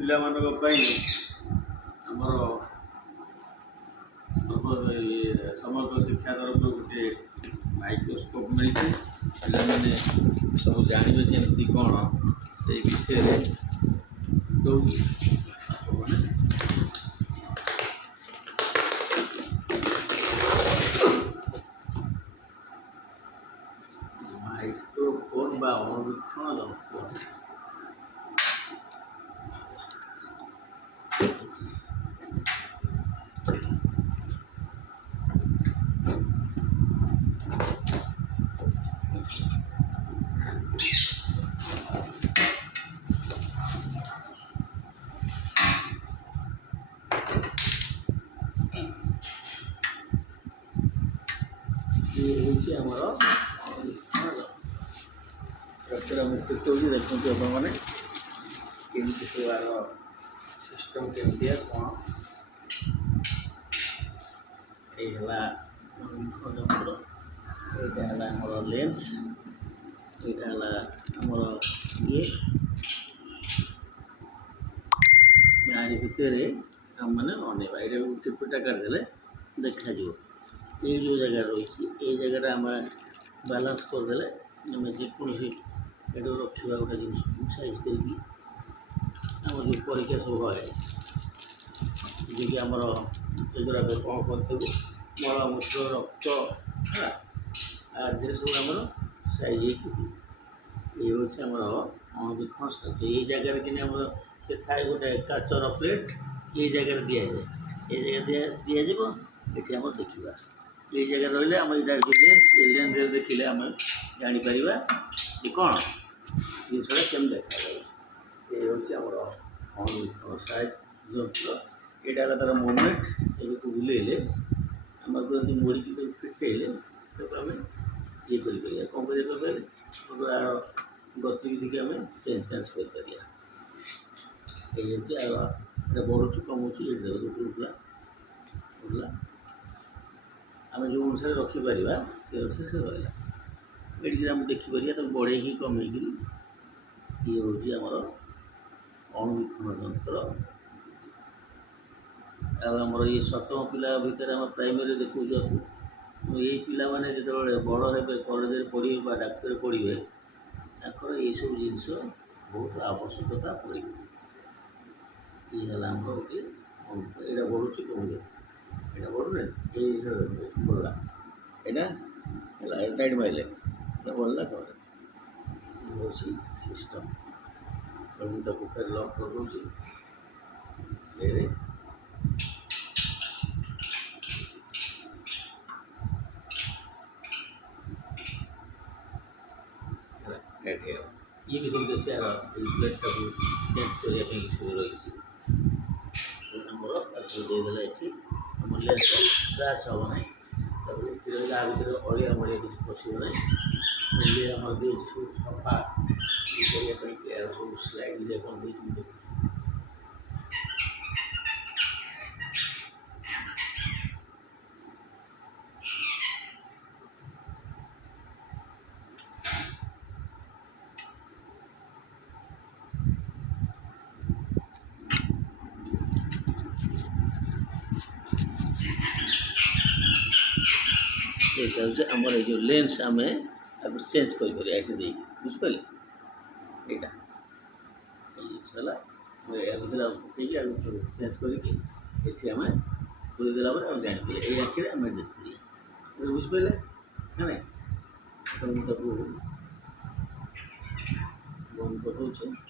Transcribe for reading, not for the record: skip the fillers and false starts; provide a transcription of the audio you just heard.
ପିଲାମାନଙ୍କ ପାଇଁ ଆମର ସମସ୍ତ ଶିକ୍ଷା ତରଫରୁ ଗୋଟିଏ ମାଇକ୍ରୋସ୍କୋପ୍ ମିଳିଛି। ପିଲାମାନେ ସବୁ ଜାଣିବେ କେମିତି କ'ଣ ସେଇ ବିଷୟରେ ଦେଉଛି। ମାଇକ୍ରୋଫୋନ୍ ବା ଅଣୁବୀକ୍ଷଣ ଯନ୍ତ୍ର ये हूँ आमर रक्षर मुख्य हूँ देखते आपने केमी सेवार सिस्टम केमी कौन यह यंत्र यहाँ आमर लेंस यहाँ आमर ये यार भितर आम मैंने अनेवा ये टिपटा काटिदे देखा ये जो जगह रही ये जगह आम बालांस करदे आम जेकोसी ये रखा गोटे जिन साइज करम जो परीक्षा सब है जी आमर एगुड़ा कौन करते मलमूत्र रक्त आदि सब आम साइज ये हूँ आमर अणुबीक्षण शास्त्र ये जगह कि से थाए गोटे काचर प्लेट ये जगह दि जाए ये जगह दिज्व ये आम देखा ये जगह रही आम लेंस ये लेंस देखिले आम जापर ये कौन जिनसा केम देखा ये हूँ आमर अणुबीक्षण साइज यंत्र यहाँ तार मोमेंट ये बुलेले आम मोड़ी फिटेले आम ये कौन कर गतिविधि की आम चेंज चेंज कर बढ़ुचु कमुचु ये उठला आम जो अनुसार रखिपर से अनुसार से रहा मेडिकल आम देखिपर तो बढ़े ही कमे ये हूँ आमर अणुबीक्षण यंत्र आमर ये सप्तम पिला भितर आम प्राइमरी देखो ये पिला माने जो बड़ हे कॉलेज पढ़े डाक्तर पढ़े ये सब जिनस बहुत आवश्यकता पड़े ये आम गोटे यहाँ बढ़ुची कम यहाँ बढ़ुना ये बढ़ला यहाँ टाइट मारे बढ़ला कौन ये हूँ सिस्टम मुझे फिर लक कर दूसरी ये भी सब जैसे प्लेट का चेंज करने रही देदेला ये आम लेंस क्रैश हम ना भितर अड़िया मड़िया किसी पशना ये आम दे सफा सब स्लाइड कौन दे ये हूँ आमर ये जो लेंस आम चेंज कर बुझिपारे यहाँ ये चेंज करके आम पूरी देला जापर ये आखिर आम देखिए बुझिपारे है ना मुझे बंद कर